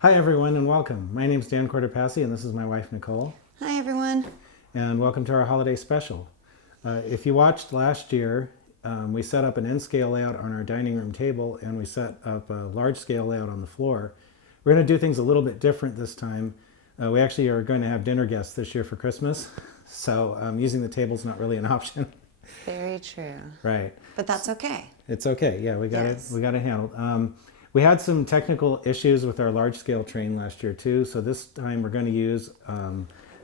Hi everyone and welcome. My name is Dan Cortopassi and this is my wife Nicole. Hi everyone. And welcome to our holiday special. If you watched last year, we set up an N-scale layout on our dining room table and we set up a large scale layout on the floor. We're going to do things a little bit different this time. We actually are going to have dinner guests this year for Christmas, so using the table is not really an option. Very true. Right. But that's okay. It's okay. Yeah, we got it handled. We had some technical issues with our large-scale train last year too, so this time we're going to use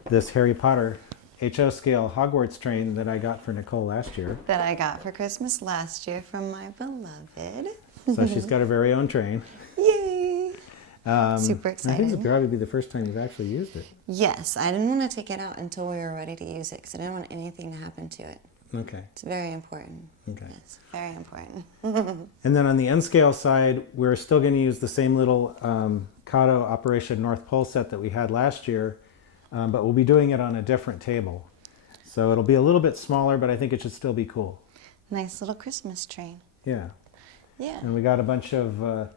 this Harry Potter HO-scale Hogwarts train that I got for Nicole last year. That I got for Christmas last year from my beloved. So she's got her very own train. Yay! Super excited. I think it'll probably be the first time you've actually used it. Yes, I didn't want to take it out until we were ready to use it because I didn't want anything to happen to it. Okay. It's very important. Okay. It's very important. And then on the N-scale side, we're still going to use the same little Kato Operation North Pole set that we had last year, but we'll be doing it on a different table. So it'll be a little bit smaller, but I think it should still be cool. Nice little Christmas train. Yeah. Yeah. And we got a bunch of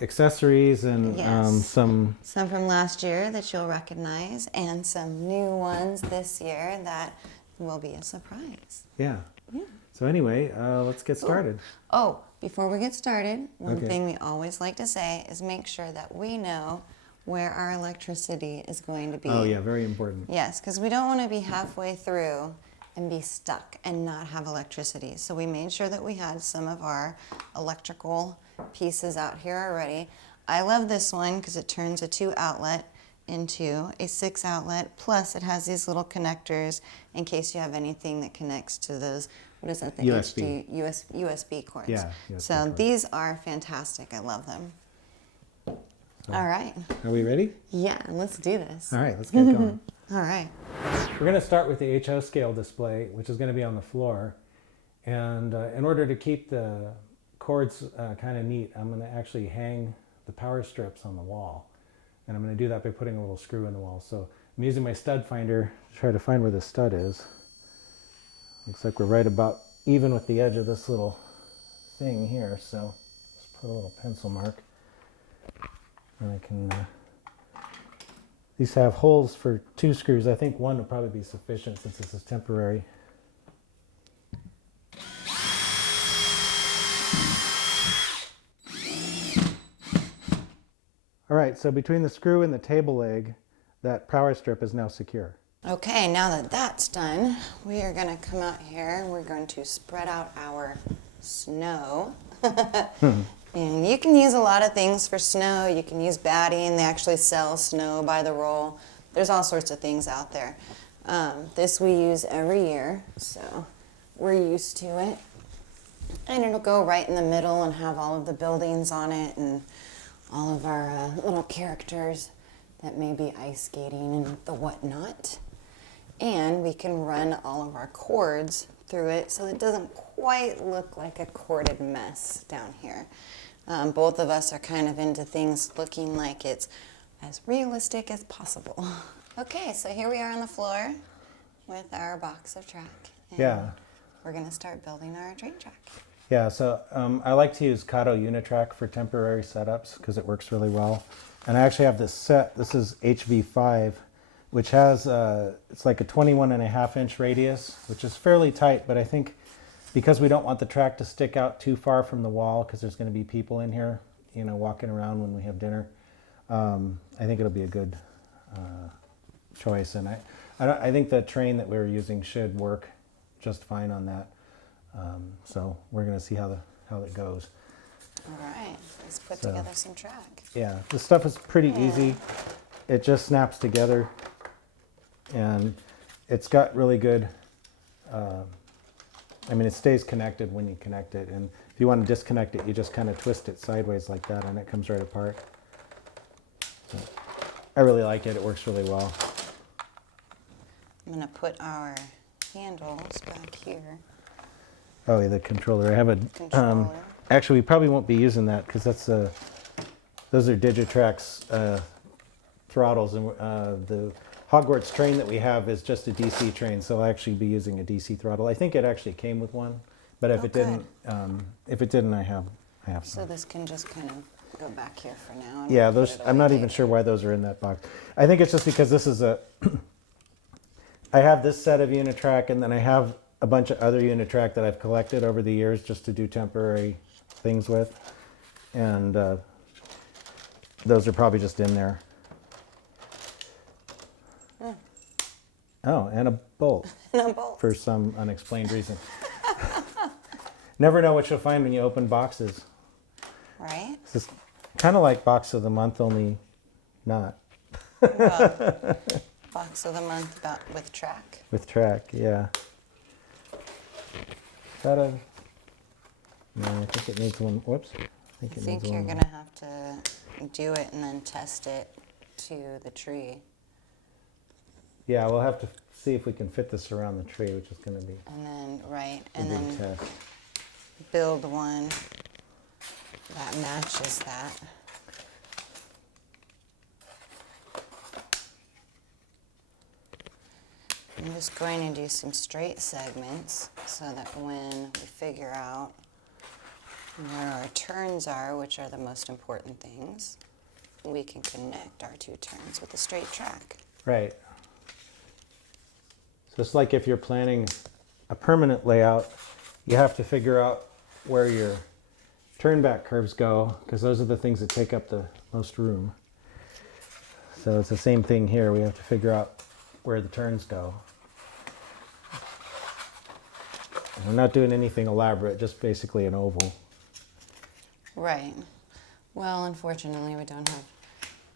accessories and Yes. some from last year that you'll recognize and some new ones this year that will be a surprise. Yeah. Yeah. So anyway, let's get started. Oh, before we get started, one Okay. thing we always like to say is make sure that we know where our electricity is going to be. Oh yeah, very important. Yes, because we don't want to be halfway through and be stuck and not have electricity. So we made sure that we had some of our electrical pieces out here already. I love this one because it turns a 2 outlet into a 6 outlet, plus it has these little connectors in case you have anything that connects to those, what is that, the USB. USB cords. Yeah, USB so cords. these are fantastic. I love them. All right. Are we ready? Yeah, let's do this. All right, let's get going. All right. We're going to start with the HO scale display, which is going to be on the floor. And in order to keep the cords kind of neat, I'm going to actually hang the power strips on the wall. And I'm going to do that by putting a little screw in the wall. So I'm using my stud finder to try to find where the stud is. Looks like we're right about even with the edge of this little thing here. So let's put a little pencil mark. And I can, these have holes for 2 screws. I think 1 will probably be sufficient since this is temporary. All right, so between the screw and the table leg, that power strip is now secure. Okay, now that that's done, we are going to come out here and we're going to spread out our snow. And you can use a lot of things for snow. You can use batting. They actually sell snow by the roll. There's all sorts of things out there. This we use every year, so we're used to it. And it'll go right in the middle and have all of the buildings on it and all of our little characters that may be ice skating and the whatnot. And we can run all of our cords through it so it doesn't quite look like a corded mess down here. Both of us are kind of into things looking like it's as realistic as possible. Okay, so here we are on the floor with our box of track. And Yeah. we're going to start building our train track. Yeah, so I like to use Kato Unitrack for temporary setups because it works really well. And I actually have this set, this is HV5, which has, it's like a 21.5-inch radius, which is fairly tight, but I think because we don't want the track to stick out too far from the wall because there's going to be people in here, you know, walking around when we have dinner, I think it'll be a good choice. And I think the train that we were using should work just fine on that. So we're going to see how it goes. All right, let's put So, together some track. Yeah, this stuff is pretty easy. It just snaps together, and it's got really good. I mean, it stays connected when you connect it, and if you want to disconnect it, you just kind of twist it sideways like that, and it comes right apart. So, I really like it. It works really well. I'm going to put our handles back here. Oh, yeah, the controller. I have a. Controller. Actually, we probably won't be using that because that's those are Digitrax throttles, and the Hogwarts train that we have is just a DC train, so I'll actually be using a DC throttle. I think it actually came with one, but if Oh, it didn't, I have So some. this can just kind of go back here for now. And Yeah, put those. it I'm away not even later. sure why those are in that box. I think it's just because this is a. I have this set of Unitrack, and then I have a bunch of other Unitrack that I've collected over the years just to do temporary things with, and those are probably just in there. Oh, and a bolt No bolt. for some unexplained reason. Never know what you'll find when you open boxes. Right? It's kind of like box of the month, only not. Well, box of the month about with track. With track, yeah. Is that a... No, I think it needs one. Whoops. I it think needs you're one gonna have to do it and then test it to the tree. Yeah, we'll have to see if we can fit this around the tree, which is going to be And then, right, a and big then test. build one that matches that. I'm just going to do some straight segments so that when we figure out where our turns are, which are the most important things, we can connect our two turns with a straight track. Right. So it's like if you're planning a permanent layout, you have to figure out where your turn back curves go, because those are the things that take up the most room. So it's the same thing here. We have to figure out where the turns go. And we're not doing anything elaborate, just basically an oval. Right. Well, unfortunately, we don't have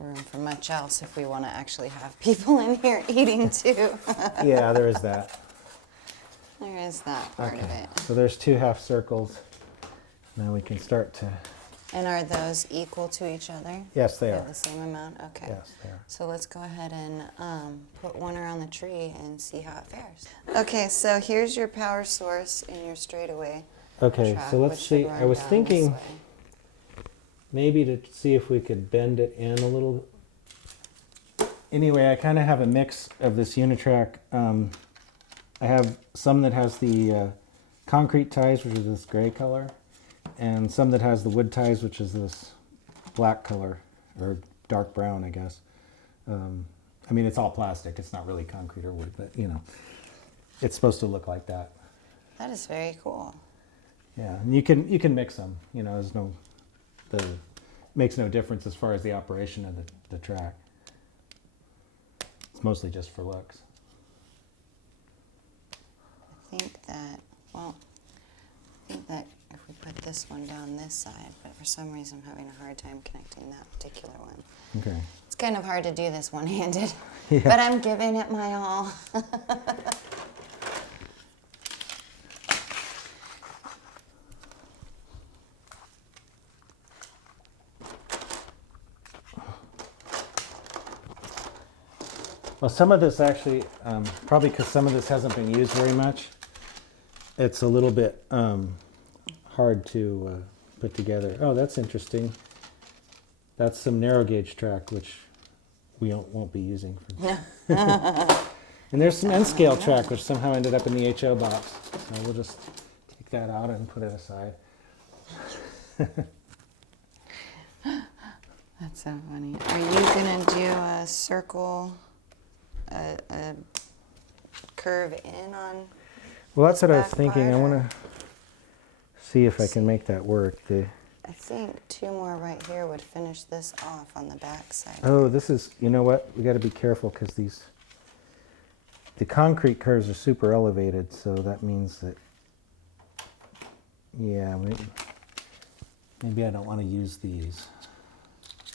room for much else if we want to actually have people in here eating too. Yeah, there is that. There is that part of Okay. it. So there's 2 half circles. Now we can start to... And are those equal to each other? Yes, they They are. have the same amount? Okay. Yes, they are. So let's go ahead and put one around the tree and see how it fares. Okay, so here's your power source in your straightaway Okay, track, so let's which should see. run I was down this thinking way. maybe to see if we could bend it in a little. Anyway, I kind of have a mix of this Unitrack. I have some that has the concrete ties, which is this gray color, and some that has the wood ties, which is this black color, or dark brown, I guess. I mean, it's all plastic. It's not really concrete or wood, but you know, it's supposed to look like that. That is very cool. Yeah, and you can mix them. You know, makes no difference as far as the operation of the track. It's mostly just for looks. I think that if we put this one down this side, but for some reason I'm having a hard time connecting that particular one. Okay. It's kind of hard to do this one-handed, Yeah. but I'm giving it my all. Well, some of this actually, probably because some of this hasn't been used very much, it's a little bit hard to put together. Oh, that's interesting. That's some narrow gauge track, which we won't be using. And there's some N scale track, which somehow ended up in the HO box. So we'll just take that out and put it aside. That's so funny. Are you gonna do a circle, a curve in on? Well, that's what I was Back thinking. I part, want to see if I can make that work. I think 2 more right here would finish this off on the back side. Oh, this is, you know what? We got to be careful because the concrete curves are super elevated, so that means that, yeah, maybe I don't want to use these.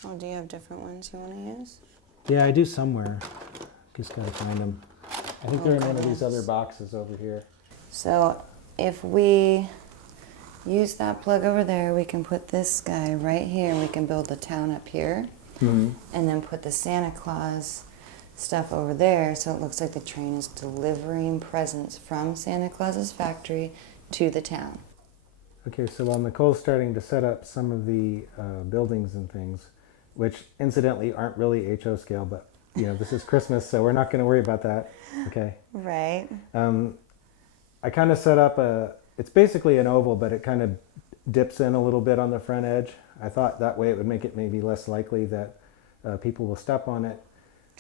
Oh, do you have different ones you want to use? Yeah, I do somewhere. Just got to find them. I think they're in one of these goodness. other boxes over here. So if we use that plug over there, we can put this guy right here. We can build the town up here. Mm-hmm. And then put the Santa Claus stuff over there so it looks like the train is delivering presents from Santa Claus's factory to the town. Okay, so while Nicole's starting to set up some of the buildings and things, which incidentally aren't really HO scale, but you know, this is Christmas, so we're not going to worry about that. Okay. Right. I kind of set up it's basically an oval, but it kind of dips in a little bit on the front edge. I thought that way it would make it maybe less likely that people will step on it.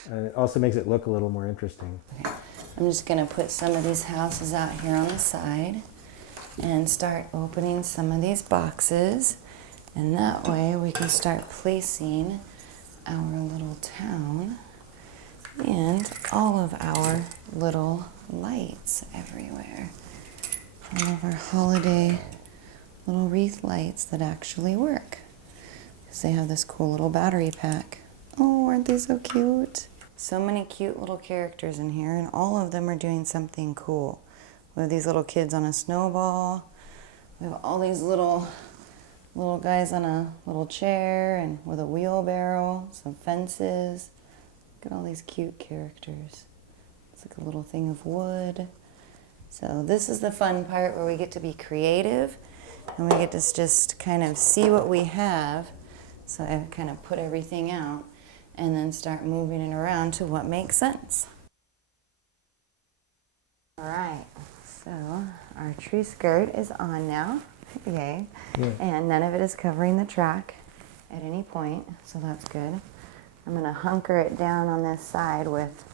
It also makes it look a little more interesting. Okay. I'm just going to put some of these houses out here on the side and start opening some of these boxes. And that way we can start placing our little town and all of our little lights everywhere. All of our holiday little wreath lights that actually work. Because they have this cool little battery pack. Oh, aren't they so cute? So many cute little characters in here, and all of them are doing something cool. We have these little kids on a snowball. We have all these little guys on a little chair and with a wheelbarrow, some fences. Look at all these cute characters. It's like a little thing of wood. So this is the fun part where we get to be creative and we get to just kind of see what we have. So I kind of put everything out and then start moving it around to what makes sense. All right, so our tree skirt is on now. Yay. Yeah. And none of it is covering the track at any point, so that's good. I'm going to hunker it down on this side with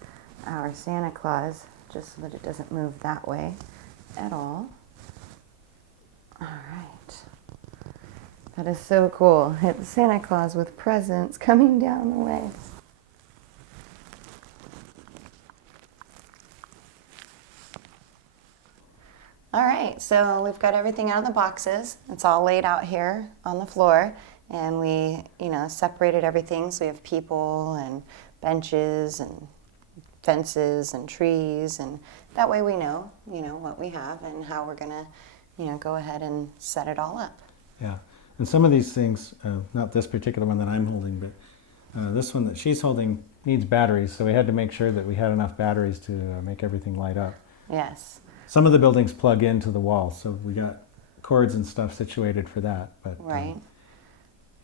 our Santa Claus just so that it doesn't move that way at all. All right. That is so cool. It's Santa Claus with presents coming down the way. All right, so we've got everything out of the boxes. It's all laid out here on the floor, and we, separated everything. So we have people and benches and fences and trees, and that way we know, what we have and how we're gonna, go ahead and set it all up. Yeah, and some of these things, not this particular one that I'm holding, but this one that she's holding needs batteries, so we had to make sure that we had enough batteries to make everything light up. Yes. Some of the buildings plug into the wall, so we got cords and stuff situated for that. But right.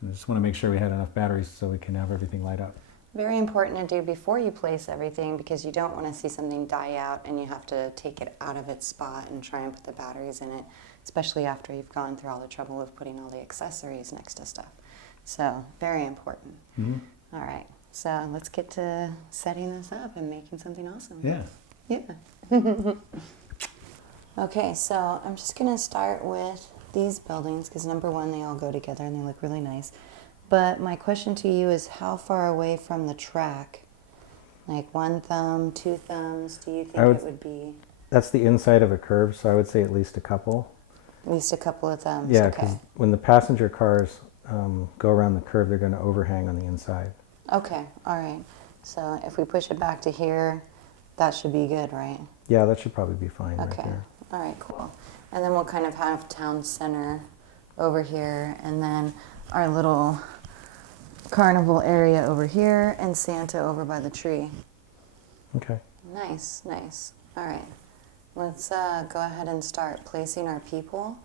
I just want to make sure we had enough batteries so we can have everything light up. Very important to do before you place everything, because you don't want to see something die out and you have to take it out of its spot and try and put the batteries in it, especially after you've gone through all the trouble of putting all the accessories next to stuff. So very important. Mm-hmm. All right, so let's get to setting this up and making something awesome. Yeah. Yeah. Okay, so I'm just going to start with these buildings because number one, they all go together and they look really nice. But my question to you is, how far away from the track? Like 1 thumb, 2 thumbs, do you think it would be? That's the inside of a curve, so I would say at least a couple. At least a couple of thumbs, yeah, because when the passenger cars go around the curve, they're going to overhang on the inside. Okay, all right. So if we push it back to here, that should be good, right? Yeah, that should probably be fine right Okay, there. All right, cool. And then we'll kind of have town center over here, and then our little carnival area over here, and Santa over by the tree. Okay. Nice, nice. All right. Let's go ahead and start placing our people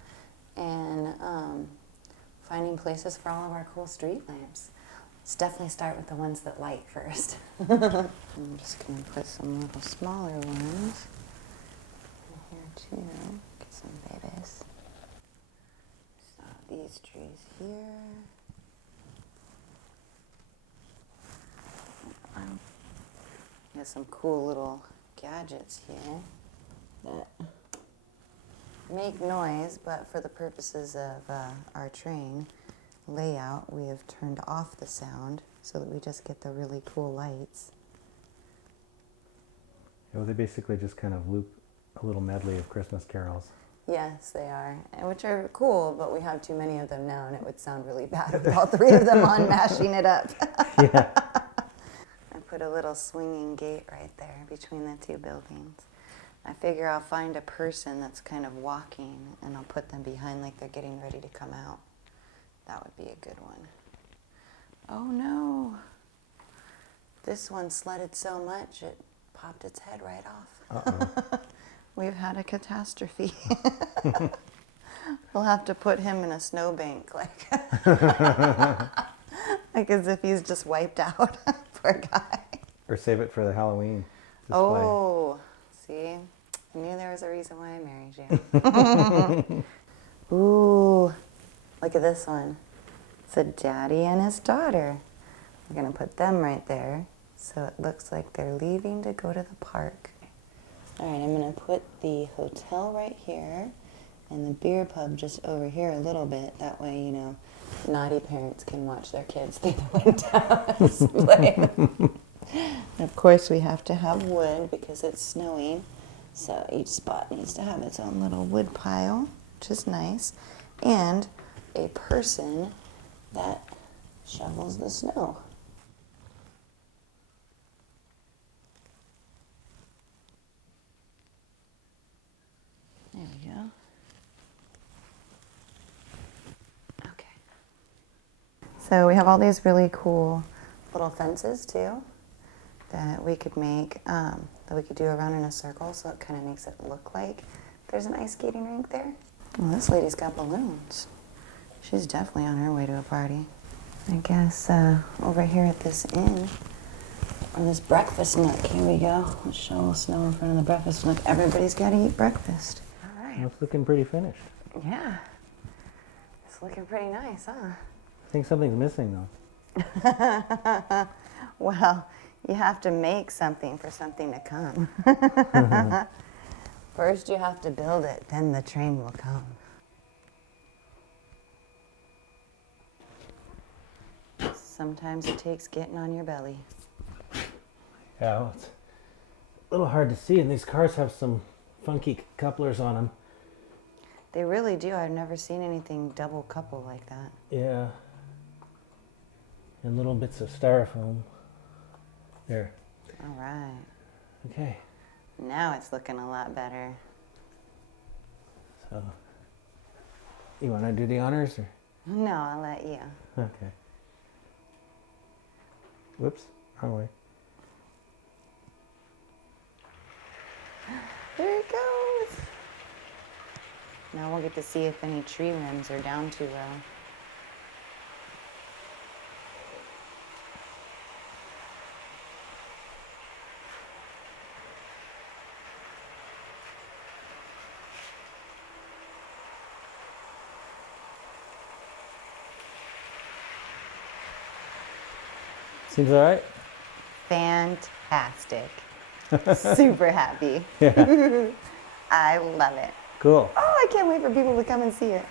and finding places for all of our cool street lamps. Let's definitely start with the ones that light first. I'm just going to put some little smaller ones in here too. Get some babies. So these trees here. Got some cool little gadgets here that make noise, but for the purposes of our train layout, we have turned off the sound so that we just get the really cool lights. Well, they basically just kind of loop a little medley of Christmas carols. Yes, they are, which are cool, but we have too many of them now, and it would sound really bad with all 3 of them on mashing it up. Yeah. I put a little swinging gate right there between the 2 buildings. I figure I'll find a person that's kind of walking, and I'll put them behind like they're getting ready to come out. That would be a good one. Oh no! This one sledded so much it popped its head right off. Uh-oh. We've had a catastrophe. We'll have to put him in a snowbank, like as if he's just wiped out. Poor guy. Or save it for the Halloween display. Oh, see? I knew there was a reason why I married you. Ooh, look at this one. It's a daddy and his daughter. We're going to put them right there so it looks like they're leaving to go to the park. All right, I'm going to put the hotel right here and the beer pub just over here a little bit. That way, you know, naughty parents can watch their kids through the windows playing. And of course, we have to have wood because it's snowing. So each spot needs to have its own little wood pile, which is nice. And a person that shovels the snow. There we go. Okay. So we have all these really cool little fences too that we could make, that we could do around in a circle, so it kind of makes it look like there's an ice skating rink there. Well, this lady's got balloons. She's definitely on her way to a party. I guess over here at this inn, or this breakfast nook, here we go. Let's shovel snow in front of the breakfast nook. Everybody's got to eat breakfast. All right. It's looking pretty finished. Yeah. It's looking pretty nice, huh? I think something's missing though. Well, you have to make something for something to come. First you have to build it, then the train will come. Sometimes it takes getting on your belly. Yeah, well, it's a little hard to see, and these cars have some funky couplers on them. They really do. I've never seen anything double couple like that. Yeah. And little bits of styrofoam. There. All right. Okay. Now it's looking a lot better. So, you want to do the honors? Or? No, I'll let you. Okay. Whoops, wrong way. There it goes. Now we'll get to see if any tree limbs are down too low. Seems all right? Fantastic. Super happy. Yeah. I love it. Cool. Oh, I can't wait for people to come and see it.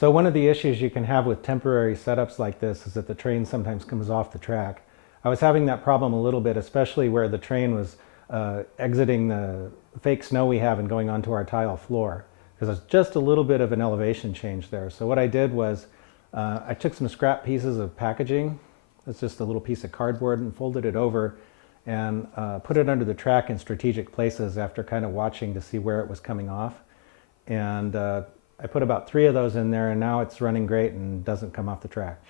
So one of the issues you can have with temporary setups like this is that the train sometimes comes off the track. I was having that problem a little bit, especially where the train was exiting the fake snow we have and going onto our tile floor, because there's just a little bit of an elevation change there. So what I did was I took some scrap pieces of packaging. It's just a little piece of cardboard, and folded it over and put it under the track in strategic places after kind of watching to see where it was coming off. And I put about 3 of those in there, and now it's running great and doesn't come off the track.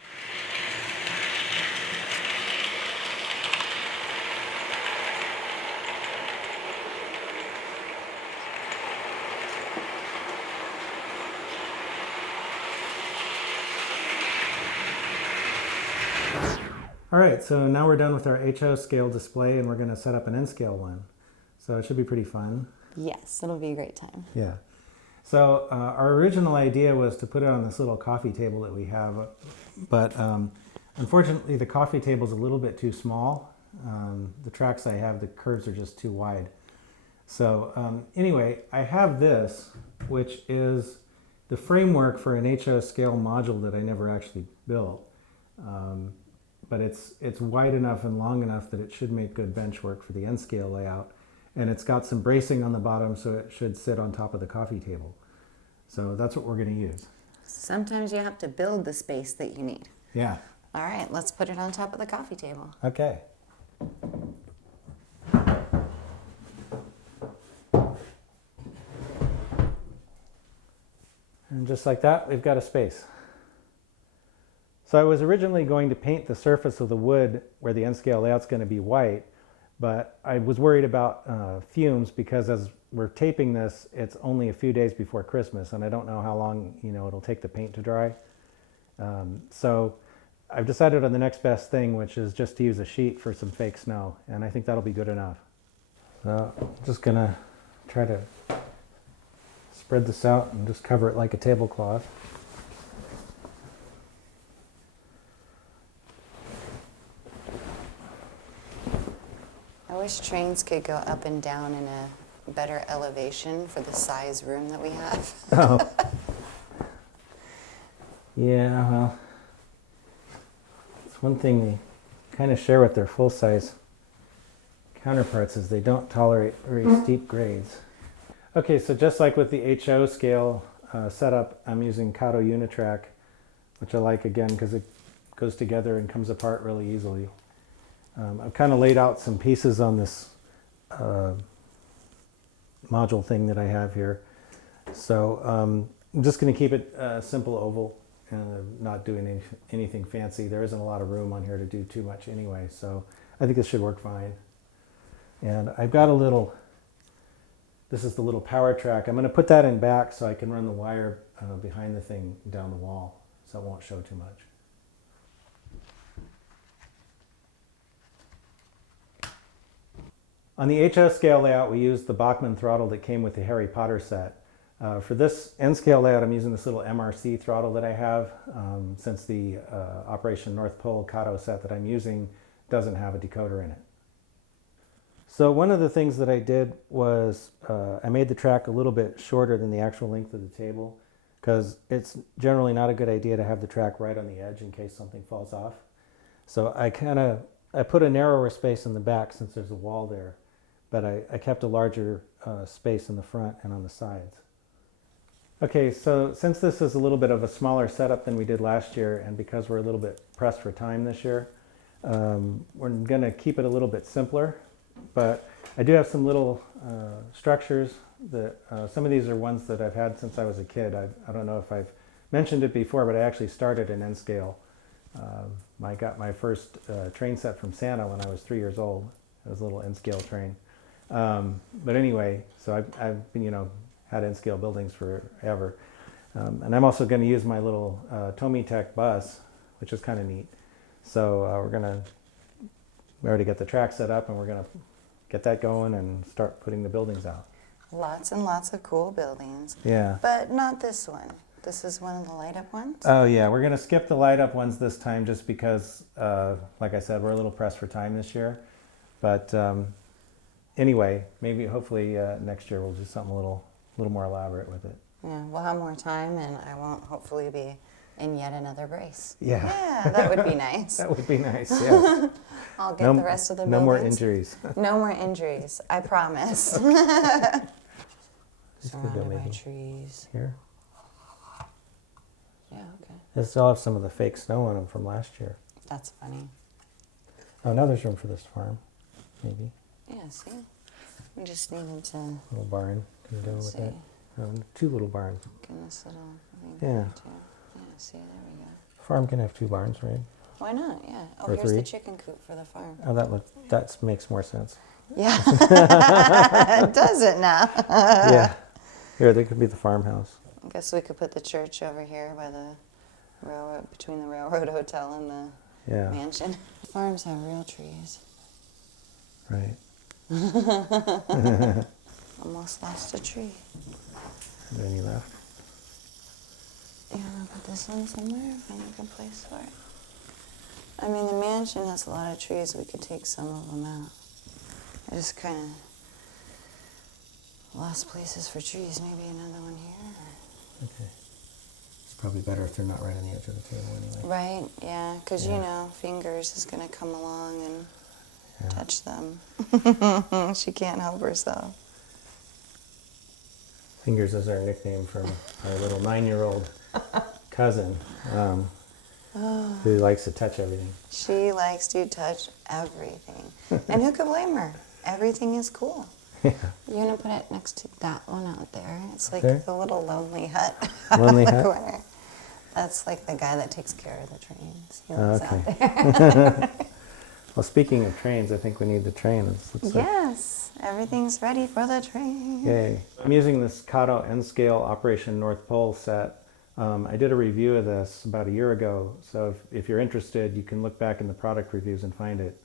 All right, so now we're done with our HO scale display, and we're going to set up an N scale one. So it should be pretty fun. Yes, it'll be a great time. Yeah. So our original idea was to put it on this little coffee table that we have, but unfortunately the coffee table is a little bit too small. The tracks I have, the curves are just too wide. So anyway, I have this, which is the framework for an HO scale module that I never actually built. But it's wide enough and long enough that it should make good bench work for the N scale layout. And it's got some bracing on the bottom, so it should sit on top of the coffee table. So that's what we're going to use. Sometimes you have to build the space that you need. Yeah. All right, let's put it on top of the coffee table. Okay. And just like that, we've got a space. So I was originally going to paint the surface of the wood where the N-scale layout's going to be white, but I was worried about fumes because as we're taping this, it's only a few days before Christmas, and I don't know how long it'll take the paint to dry. So I've decided on the next best thing, which is just to use a sheet for some fake snow, and I think that'll be good enough. So I'm just going to try to spread this out and just cover it like a tablecloth. I wish trains could go up and down in a better elevation for the size room that we have. Oh. Yeah, well, it's one thing they kind of share with their full-size counterparts is they don't tolerate very steep grades. Okay, so just like with the HO scale setup, I'm using Kato Unitrack, which I like again because it goes together and comes apart really easily. I've kind of laid out some pieces on this module thing that I have here. So I'm just going to keep it simple oval and not doing anything fancy. There isn't a lot of room on here to do too much anyway, so I think this should work fine. And I've got a little, this is the little power track. I'm going to put that in back so I can run the wire behind the thing down the wall so it won't show too much. On the HO scale layout, we used the Bachmann throttle that came with the Harry Potter set. For this N scale layout, I'm using this little MRC throttle that I have since the Operation North Pole Kato set that I'm using doesn't have a decoder in it. So one of the things that I did was I made the track a little bit shorter than the actual length of the table because it's generally not a good idea to have the track right on the edge in case something falls off. So I put a narrower space in the back since there's a wall there, but I kept a larger space in the front and on the sides. Okay, so since this is a little bit of a smaller setup than we did last year, and because we're a little bit pressed for time this year, we're going to keep it a little bit simpler. But I do have some little structures that some of these are ones that I've had since I was a kid. I don't know if I've mentioned it before, but I actually started in N scale. I got my first train set from Santa when I was 3 years old. It was a little N scale train. But anyway, so I've been, had N scale buildings forever. And I'm also going to use my little Tomitech bus, which is kind of neat. So we already got the track set up and we're going to get that going and start putting the buildings out. Lots and lots of cool buildings. Yeah. But not this one. This is one of the light up ones? Oh yeah, we're going to skip the light up ones this time just because, like I said, we're a little pressed for time this year. But anyway, maybe hopefully next year we'll do something a little more elaborate with it. Yeah, we'll have more time and I won't hopefully be in yet another brace. Yeah. Yeah, that would be nice. That would be nice, yes. I'll get the rest of the buildings. No more injuries. No more injuries, I promise. Surrounded by trees. Here. Yeah, okay. They still have some of the fake snow on them from last year. That's funny. Oh, now there's room for this farm, maybe. Yeah, see? We just needed to Little barn. Can you go with see. that? 2 little barns. Get this little thing Yeah. down too. Yeah, see, there we go. Farm can have 2 barns, right? Why not? Yeah. Oh, Or here's 3. the chicken coop for the farm. Oh, that makes more sense. Yeah. Does it now? Yeah. Here, there could be the farmhouse. I guess we could put the church over here by the railroad, between the railroad hotel and the Yeah. mansion. Farms have real trees. Right. Almost lost a tree. Are there any left? You want to put this one somewhere? Find a good place for it. I mean, the mansion has a lot of trees. We could take some of them out. I just kind of lost places for trees. Maybe another one here. Okay. It's probably better if they're not right on the edge of the table anyway. Right, yeah, because Yeah. you know, Fingers is going to come along and Yeah. touch them. She can't help herself. Fingers is our nickname from our little 9-year-old cousin who likes to touch everything. She likes to touch everything. And who could blame her? Everything is cool. Yeah. You're going to put it next to that one out there. It's like There? the little lonely hut Lonely in the hut? corner. That's like the guy that takes care of the trains. He lives out Okay. there. Well, speaking of trains, I think we need the train. It looks like, Yes, everything's ready for the train. yay. I'm using this Kato N-Scale Operation North Pole set. I did a review of this about a year ago, so if you're interested, you can look back in the product reviews and find it.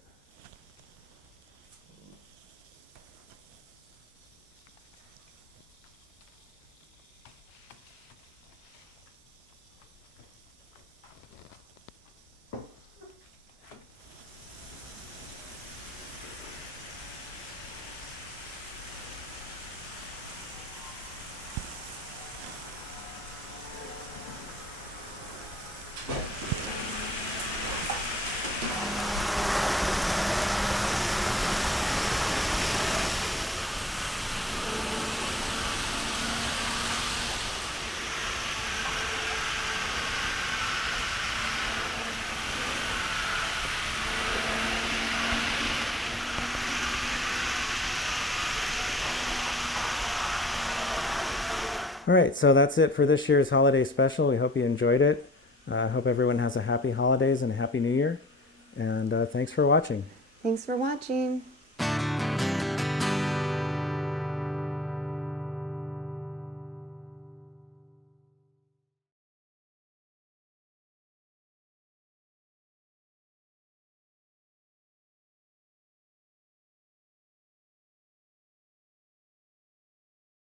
All right, so that's it for this year's holiday special. We hope you enjoyed it. I hope everyone has a happy holidays and a happy new year. And thanks for watching. Thanks for watching.